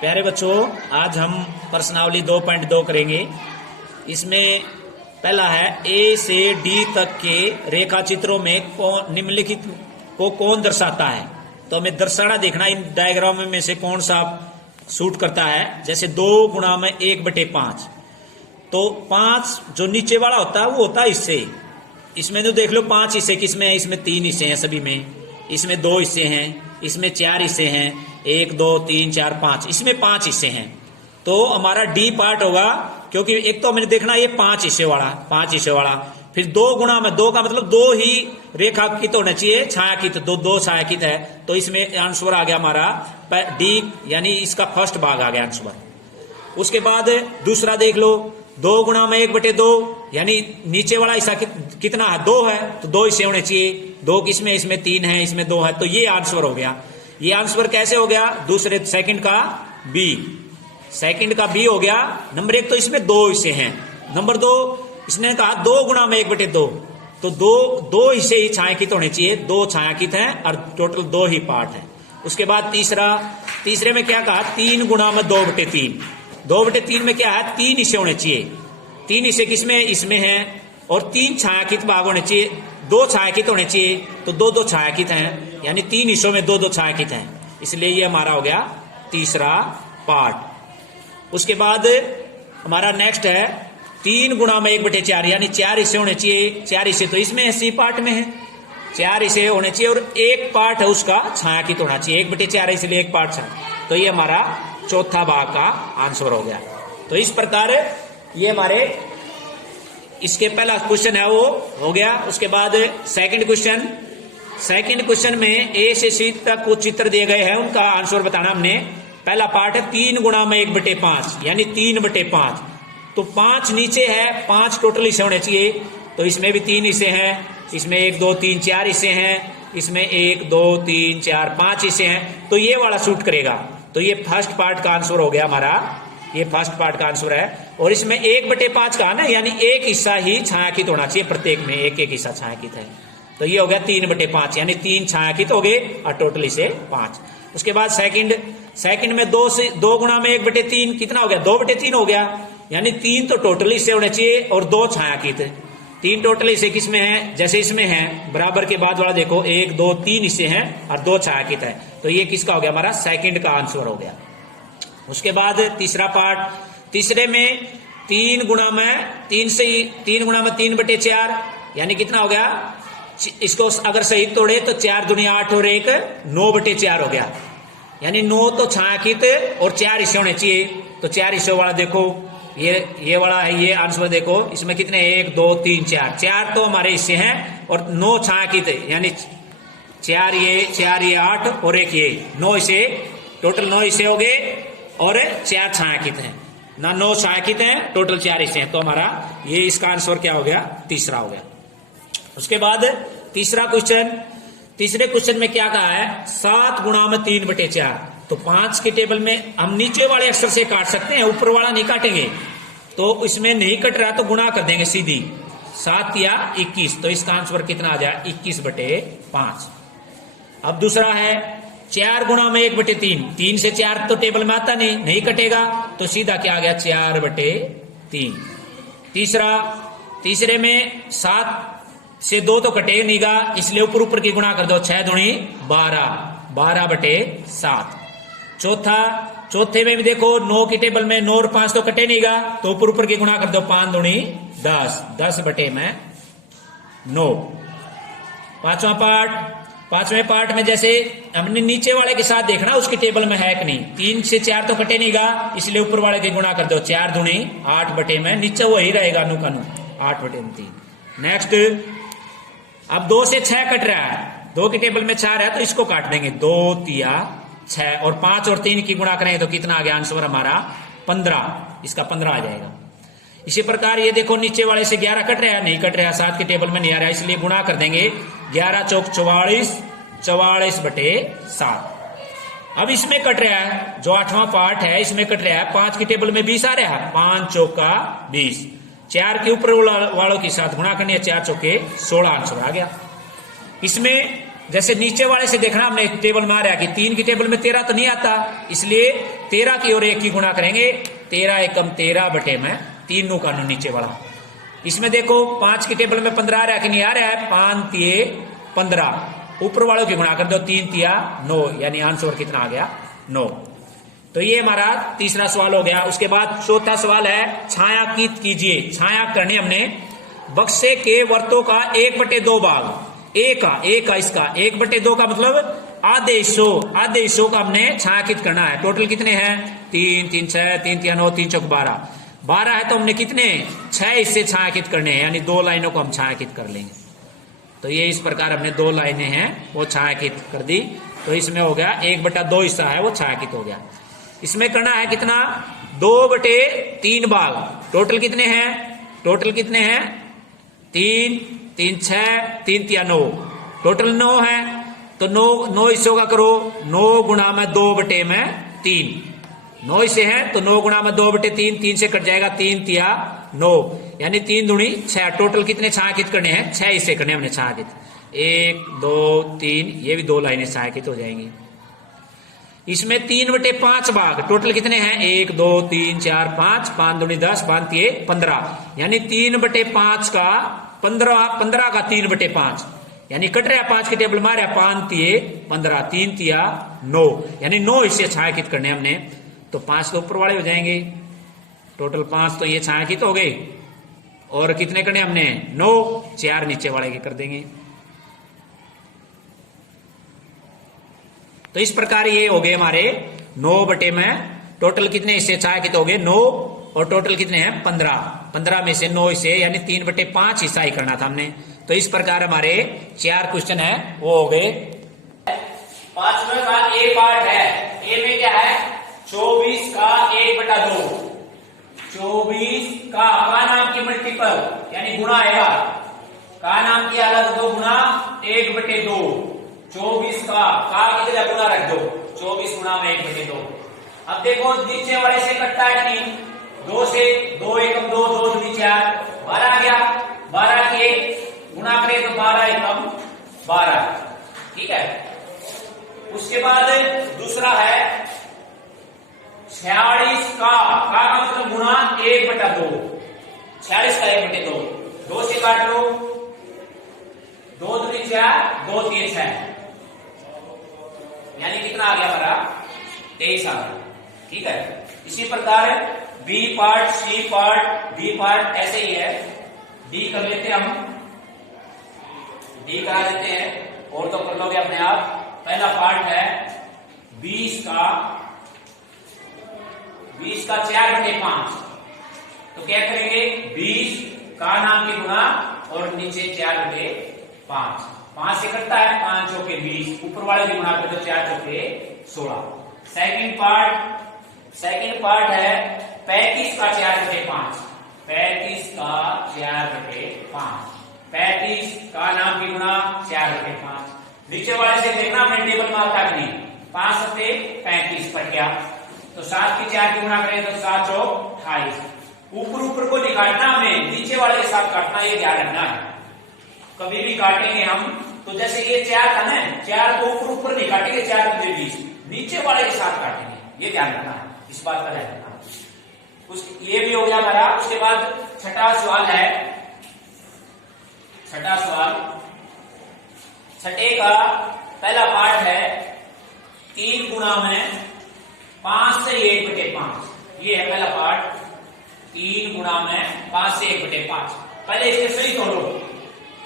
प्यारे बच्चों, आज हम प्रश्नावली 2.2 करेंगे। इसमें पहला है ए से डी तक के रेखा चित्रों में निम्नलिखित को कौन दर्शाता है। तो हमें दर्शाना देखना इन डायग्राम में से कौन सा सूट करता है। जैसे 2 गुणा में 1/5, तो 5 जो नीचे वाला होता है वो होता है हिस्से। इसमें तो देख लो 5 हिस्से किसमें है, इसमें 3 हिस्से हैं सभी में, इसमें 2 हिस्से हैं, इसमें 4 हिस्से हैं, 1 2 3 4 5, इसमें 5 हिस्से हैं। तो हमारा डी पार्ट होगा, क्योंकि एक तो मैंने देखना ये 5 हिस्से वाला। फिर 2 गुणा में 2 का मतलब 2 ही रेखांकित होना चाहिए, छायांकित, दो छायांकित है। तो इसमें आंसर आ गया हमारा डी, यानी इसका फर्स्ट भाग आ गया आंसर। उसके बाद दूसरा देख लो, 2 गुणा में 1/2, यानी नीचे वाला हिस्सा कितना है, 2 है, तो 2 हिस्से होने चाहिए। 2 किसमें, इसमें 3 है, इसमें 2 है, तो ये आंसर हो गया। ये आंसर कैसे हो गया, दूसरे सेकंड का बी हो गया। नंबर 1 तो इसमें 2 हिस्से हैं। नंबर 2 इसने कहा 2 गुणा में 1/2, तो 2 हिस्से ही छायांकित होने चाहिए, 2 छायांकित हैं और टोटल 2 ही पार्ट है। उसके बाद तीसरे में क्या कहा, 3 गुणा में 2/3। 2/3 में क्या है, 3 हिस्से होने चाहिए। 3 हिस्से किसमें, इसमें है, और 3 छायांकित भाग होने चाहिए, 2 छायांकित होने चाहिए, तो 2 छायांकित हैं, यानी 3 हिस्सों में 2 छायांकित हैं, इसलिए ये हमारा हो गया तीसरा पार्ट। उसके बाद हमारा नेक्स्ट है 3 गुणा में 1/4, यानी 4 हिस्से होने चाहिए। 4 हिस्से तो इसमें है, सी पार्ट में है, 4 हिस्से होने चाहिए, और 1 पार्ट है उसका छायांकित होना चाहिए। 1/4 है, इसलिए 1 पार्ट छाया, तो ये हमारा चौथा भाग का आंसर हो गया। तो इस प्रकार ये हमारे इसके पहला क्वेश्चन है वो हो गया। उसके बाद सेकंड क्वेश्चन में ए से सी तक कुछ चित्र दिए गए हैं, उनका आंसर बताना हमने। पहला पार्ट है 3 गुणा में 1/5, यानी 3/5, तो 5 नीचे है, 5 टोटल हिस्से होने चाहिए, तो इसमें भी 3 हिस्से हैं, इसमें 1 2 3 4 हिस्से हैं, इसमें 1 2 3 4 5 हिस्से हैं, तो ये वाला सूट करेगा। तो ये फर्स्ट पार्ट का आंसर हो गया हमारा, ये फर्स्ट पार्ट का आंसर है। और इसमें 1/5 का ना, यानी 1 हिस्सा ही छायांकित होना चाहिए, प्रत्येक में 1 हिस्सा छायांकित है, तो ये हो गया 3/5, यानी 3 छायांकित हो गए और टोटल इसे 5। उसके बाद सेकंड में 2 गुणा में 1/3 कितना हो गया, 2/3 हो गया, यानी 3 तो टोटल हिस्से होने चाहिए और 2 छायांकित। 3 टोटल हिस्से किसमें है, जैसे इसमें है, बराबर के बाद वाला देखो 1 2 3 हिस्से हैं और 2 छायांकित है, तो ये किसका हो गया, हमारा सेकंड का आंसर हो गया। उसके बाद तीसरा पार्ट, तीसरे में 3 गुणा में 3/4, यानी कितना हो गया, इसको अगर सही तोड़े तो 4 दूनी 8 और 1 9/4 हो गया, यानी 9 तो छायांकित और 4 हिस्से होने चाहिए, तो 4 हिस्सों वाला देखो ये वाला है, ये आंसर देखो, इसमें कितने 1 2 3 4 तो हमारे हिस्से हैं और 9 छायांकित है, यानी 4 ये 8 और 1 ये 9 हिस्से, टोटल 9 हिस्से हो गए और 4 छायांकित हैं ना, 9 छायांकित हैं, टोटल 4 हिस्से हैं, तो हमारा ये इसका आंसर क्या हो गया, तीसरा हो गया। उसके बाद तीसरे क्वेश्चन में क्या कहा है, 7 गुणा में 3/4, तो 5 के टेबल में हम नीचे वाले अक्षर से काट सकते हैं, ऊपर वाला नहीं काटेंगे, तो इसमें नहीं कट रहा तो गुणा कर देंगे सीधी, 7 या 21, तो इसका आंसर कितना आ जाए, 21/5। अब दूसरा है 4 गुणा में 1/3, 3 से 4 तो टेबल में आता नहीं कटेगा, तो सीधा क्या आ गया, 4/3। तीसरे में 7 से 2 तो कटे नहींगा, इसलिए ऊपर की गुणा कर दो, 6 दूनी 12/7। चौथे में भी देखो 9 की टेबल में 9 और 5 तो कटे नहींगा, तो ऊपर की गुणा कर दो, 5 दूनी 10, 10/9। पांचवें पार्ट में जैसे हमने नीचे वाले के साथ देखना उसकी टेबल में है कि नहीं, 3 से 4 तो कटे नहींगा, इसलिए ऊपर वाले की गुणा कर दो, 4 दूनी 8/में, नीचे वही रहेगा, 8/3। नेक्स्ट, अब 2 से 6 कट रहा है, 2 की टेबल में 4 है, तो इसको काट देंगे, 2 3 6, और 5 और 3 की गुणा करेंगे तो कितना आ गया आंसर हमारा, 15, इसका 15 आ जाएगा। इसी प्रकार ये देखो नीचे वाले से 11 कट रहा है, नहीं कट रहा, 7 की टेबल में नहीं आ रहा है, इसलिए गुणा कर देंगे, 11 चौक 44, 44/7। अब इसमें कट रहा है, जो 8वां पार्ट है इसमें कट रहा है, 5 की टेबल में 20 आ रहा है, 5 चौका 20, 4 के ऊपर वालों के साथ गुणा करनी है, 4 चौके 16, आंसर आ गया। इसमें जैसे नीचे वाले से देखना, हमने टेबल में आ रहा है कि 3 की टेबल में 13 तो नहीं आता, इसलिए 13 की और 1 की गुणा करेंगे। 13 एकम 13 बटे में 3 नु का नु नीचे वाला। इसमें देखो 5 की टेबल में 15 आ रहा है कि नहीं आ रहा है, 5 तिये 15, ऊपर वालों की गुणा कर दो, 3 तिया 9, यानी आंसर कितना आ गया 9। तो ये हमारा तीसरा सवाल हो गया। उसके बाद चौथा सवाल है छायांकित कीजिए। छाया करने हमने बक्से के वर्तों का 1/2 भाग, एक का इसका 1/2 का मतलब आधे हिस्सों का हमने छायांकित करना है। टोटल कितने हैं 3 3 6 3 3 9 3 चौक 12 है, तो हमने कितने 6 हिस्से छायांकित करने हैं, यानी 2 लाइनों को हम छायांकित कर लेंगे। तो ये इस प्रकार हमने 2 लाइनें हैं वो छायांकित कर दी। तो इसमें हो गया 1/2 हिस्सा है वो छायांकित हो गया। इसमें करना है कितना 2/3 भाग। टोटल कितने हैं 3 3 6 3 3 9, टोटल 9 है। तो 9 हिस्सों का करो, 9 गुणा में 2/3, 9 हिस्से हैं तो 9 गुणा में 2/3, 3 से कट जाएगा, 3 तिया 9, यानी 3 दूनी 6। टोटल कितने छायांकित करने हैं 6 हिस्से करने हमने छायांकित, 1 2 3, ये भी 2 लाइनें छायांकित हो जाएंगी। इसमें 3/5 भाग, टोटल कितने हैं 1 2 3 4 5, 5 दूनी 10, 5 तिये 15, यानी 3/5 का 15 का 3/5, यानी कट रहा 5 की टेबल मारे 5 तिये 15, 3 तिया 9, यानी 9 हिस्से छायांकित करने हमने। तो 5 तो ऊपर वाले हो जाएंगे, टोटल 5 तो ये छायांकित हो गए, और कितने करने हमने 9, 4 नीचे वाले के कर देंगे। तो इस प्रकार ये हो गए हमारे 9 बटे में टोटल कितने हिस्से छायांकित हो गए 9, और टोटल कितने हैं 15 में से 9 हिस्से, यानी 3/5 हिस्सा ही करना था हमने। तो इस प्रकार हमारे 4 क्वेश्चन है वो हो गए। 5वें का ए पार्ट है, ए में क्या है 24 का 1/2, 24 का नाम की मल्टीपल यानी गुणा आएगा, का नाम की अलग 2 गुणा 1/2, 24 का कितना गुणा रख दो, 24 गुणा में 1/2। अब देखो नीचे वाले से कटता है नहीं, 2 से 2 एकम 2, 2 दूनी 4, 12 आ गया, 12 के गुणा करें तो 12 एकम 12, ठीक है। उसके बाद दूसरा है 46 का मतलब गुणा 1/2, 46 का 1/2, 2 से काट लो, 2 दूनी 4, 2 3 6, यानी कितना आ गया हमारा 23 आ गया, ठीक है। इसी प्रकार B part, C part, D part ऐसे ही है। डी कर लेते हम, डी करा देते हैं, और तो कर लोगे अपने आप। पहला पार्ट है 20 का 4/5, तो क्या करेंगे 20 का नाम की गुणा और नीचे 4/5, 5 से कटता है 5 चौके 20, ऊपर वाले की गुणा करते 4 चौके 16। सेकंड पार्ट है 35 का 4/5, 35 का 4/5, 35 का नाम की गुणा 4/5। नीचे वाले से देखना हमने टेबल में आता कि नहीं, 5 से 35 कट गया, तो 7 की 4 की गुणा करें तो 7 चौक 28। ऊपर को नहीं काटना हमें, नीचे वाले के साथ काटना, ये ध्यान रखना है। कभी भी काटेंगे हम तो जैसे ये 4 था ना, 4 को ऊपर नहीं काटेंगे, 4 को 20 नीचे वाले के साथ काटेंगे, ये ध्यान रखना है, इस बात का ध्यान रखना। ये भी हो गया हमारा। उसके बाद छठा सवाल है, छठे का पहला पार्ट है 3 गुणा में 5 से 1/5, ये है पहला पार्ट, 3 गुणा में 5 से 1/5। पहले इसके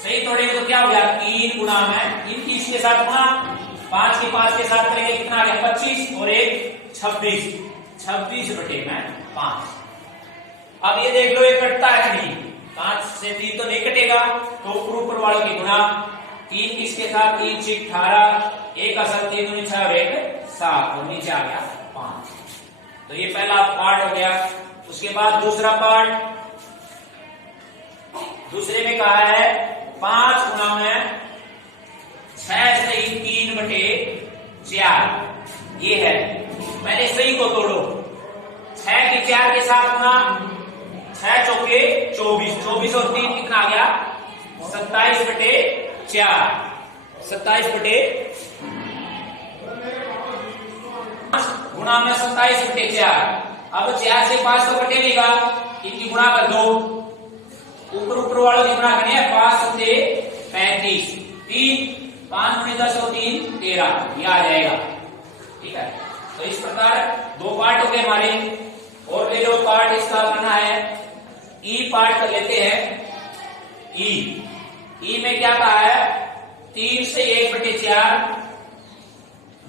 सही तोड़ेंगे तो क्या हो गया 3 गुणा में 3 इसके साथ गुणा, 5 की 5 के साथ करेंगे कितना आ गया 25, और 1 26, 26/5। अब ये देख लो ये कटता है कि नहीं, 5 से 3 तो नहीं कटेगा, तो ऊपर वालों की गुणा, 3 किसके साथ 3 6 18, 1 असर 3 दूनी 6 और 1 7, और नीचे आ गया 5। तो ये पहला पार्ट हो गया। उसके बाद दूसरा पार्ट, दूसरे में कहा है 5 गुणा में 6 से 3/4, ये है। पहले सही को तोड़ो, 6 की 4 के साथ गुणा, 6 चौके 24, 24 और 3 कितना आ गया 27/4, 27 बटे गुणा में 27 बटे 4। अब 4 से 5 तो कटेगा, इनकी गुणा कर दो, ऊपर वालों की गुणा करनी है। 5 से 35, 3 5 गुणे 10 और 3 13, ये आ जाएगा। ठीक है, तो इस प्रकार दो पार्ट हो गए हमारे। और ये जो पार्ट इसका करना है, ई पार्ट कर लेते हैं। ई में क्या कहा है, 3 से 1 बटे 4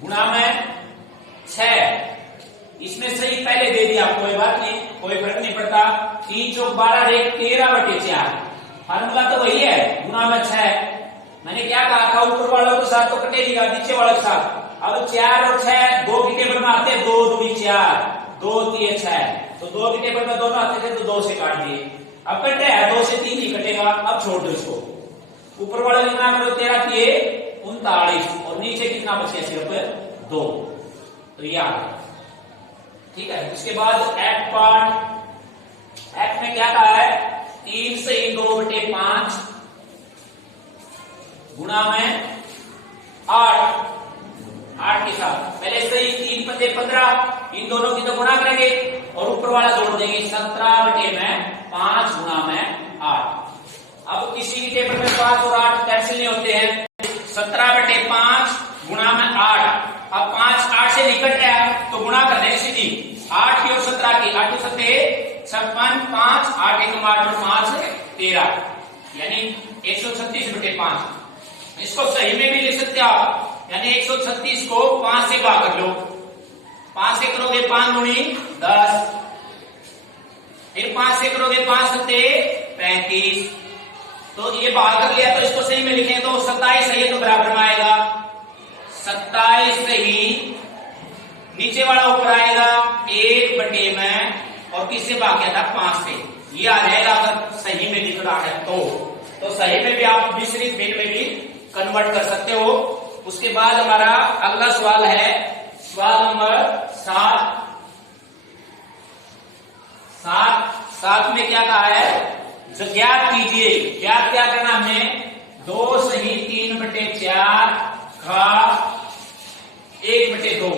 गुणा में 6। इसमें सही पहले दे दिया, कोई बात नहीं, कोई फर्क नहीं पड़ता। 3 चौक 12 एक 13 बटे 4, फार्मूला तो वही है, गुणा में 6। मैंने क्या कहा था, ऊपर वालों के साथ तो कटेगा, नीचे वालों के साथ। अब 4 और 6 2 की टेबल में आते हैं, 2 दूनी 4, 2 3 6, तो 2 की टेबल में दोनों आते थे, तो 2 से काट दिए। अब कट रहा है, 2 से 3 ही कटेगा। अब छोड़ दो इसको, ऊपर वाला कितना करो, 13 3 39, और नीचे कितना बचे, सिर्फ 2, तो ये आ गया। ठीक है, उसके बाद एक्ट पार्ट। एक्ट में क्या कहा है, 3 से 2 बटे 5 गुणा में 8 के साथ। पहले से ही 3 पंजे 15, इन दोनों की तो गुणा करेंगे और ऊपर वाला जोड़ देंगे। 17 बटे में 5 गुणा में 8। अब किसी की टेबल में 5 और 8 कैंसिल नहीं होते हैं। 17 बटे 5 गुणा में 8। अब 5 8 से निकट रहा है, तो गुणा कर दें सीधी, 8 की और 17 की, 8 7 56, 5 8 1 8 और 5 13, यानी 136 बटे 5। इसको सही में भी लिख सकते हो आप, यानी 136 को 5 से भाग कर लो। 5 से करोगे 5 गुणी 10, फिर 5 से करोगे 5 सत्ते 35, तो ये भाग कर लिया। तो इसको सही में लिखें तो 27 है, ये तो बराबर में आएगा 27 सही, नीचे वाला ऊपर आएगा 1 बटे में, और किससे भाग गया था, 5 से, ये आ जाएगा। अगर सही में लिख रहा है तो सही में भी आप मिश्रित भिन्न में भी कन्वर्ट कर सकते हो। उसके बाद हमारा अगला सवाल है, सवाल नंबर 7 में क्या कहा है, ज्ञात कीजिए। ज्ञात क्या करना हमने, 2 सही 3 बटे 4 का 1 बटे 2,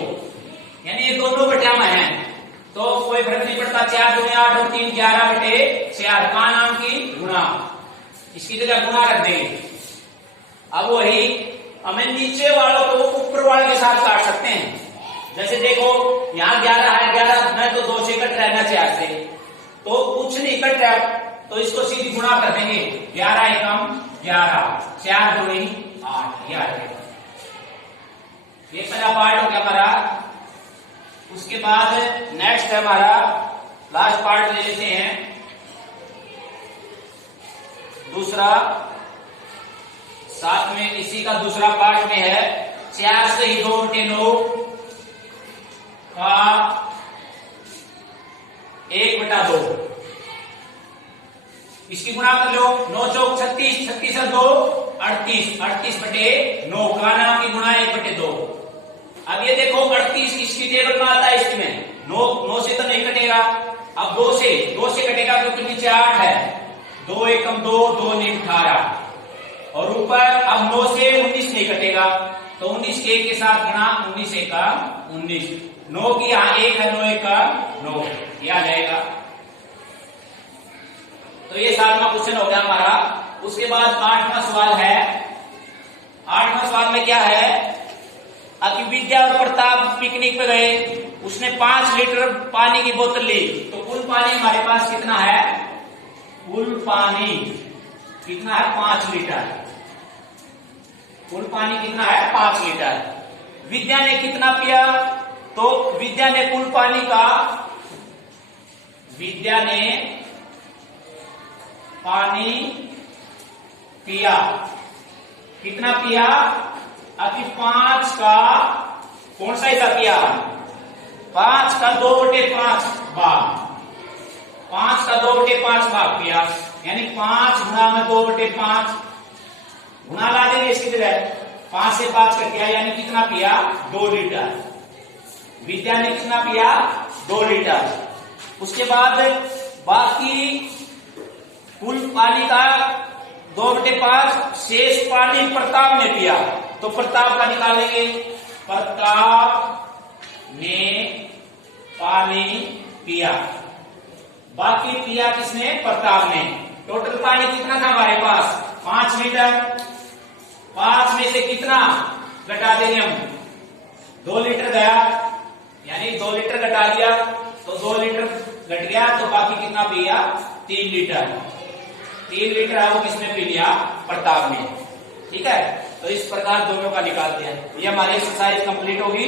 यानी ये दोनों बटा में है, तो कोई फर्क नहीं पड़ता। 4 दूनी 8 और 3 11 बटे 4, का नाम की गुणा, इसकी जगह गुणा रख देंगे। अब वही हमें नीचे वालों को ऊपर वाले के साथ काट सकते हैं। जैसे देखो यहाँ 11 है, 11 न तो 2 से कट रहा है न 4 से, तो कुछ नहीं कट रहा, तो इसको सीधी गुणा कर देंगे। 11 एकम 11, 4 दूनी 8, ये आ जाएगा। ये पहला पार्ट हो गया हमारा। उसके बाद नेक्स्ट है हमारा लास्ट पार्ट, ले लेते हैं दूसरा। 7 में इसी का दूसरा पार्ट में है, 4 से 2 बटे 9 का 1 बटा 2, इसकी गुणा कर लो। 9 चौक 36, 36 और 2 38, 38 बटे 9, का नाम की गुणा 1 बटे 2। अब ये देखो 38 किसकी टेबल में आता है, इसमें 9 से तो नहीं कटेगा। अब 2 से कटेगा, क्योंकि नीचे 8 है, 2 एकम 2, 2 ने 18, और ऊपर अब 9 से 19 नहीं कटेगा, तो 19 के 1 के साथ गुणा, 19 1 का 19, 9 की यहाँ 1 है, 9 1 का 9, ये आ जाएगा। तो ये 7वां क्वेश्चन हो गया हमारा। उसके बाद 8वां सवाल है। 8वां सवाल में क्या है, कि विद्या और प्रताप पिकनिक पे गए, उसने 5 लीटर पानी की बोतल ली, तो कुल पानी हमारे पास कितना है, कुल पानी कितना है, 5 लीटर। कुल पानी कितना है, 5 लीटर। विद्या ने कितना पिया, तो विद्या ने कुल पानी का, विद्या ने पानी पिया, कितना पिया, अभी 5 का कौन सा हिस्सा पिया, 5 का 2/5 भाग, 5 का 2/5 भाग पिया, यानी 5 गुणा में 2/5, गुणा ला देंगे इसकी जगह, 5 से 5 कट गया, यानी कितना पिया, 2 लीटर। विद्या ने कितना पिया, 2 लीटर। उसके बाद बाकी कुल पानी का 2/5 शेष पानी प्रताप ने पिया, तो प्रताप का निकालेंगे, प्रताप ने पानी पिया, बाकी पिया किसने, प्रताप ने। टोटल पानी कितना था हमारे पास, 5 लीटर। 5 में से कितना घटा देंगे हम, 2 लीटर गया, यानी 2 लीटर घटा दिया तो 2 लीटर घट गया, तो बाकी कितना पिया, 3 लीटर। 3 लीटर है वो किसने पी लिया, प्रताप ने। ठीक है, तो इस प्रकार दोनों का निकालते हैं। ये हमारी एक्सरसाइज कंप्लीट होगी।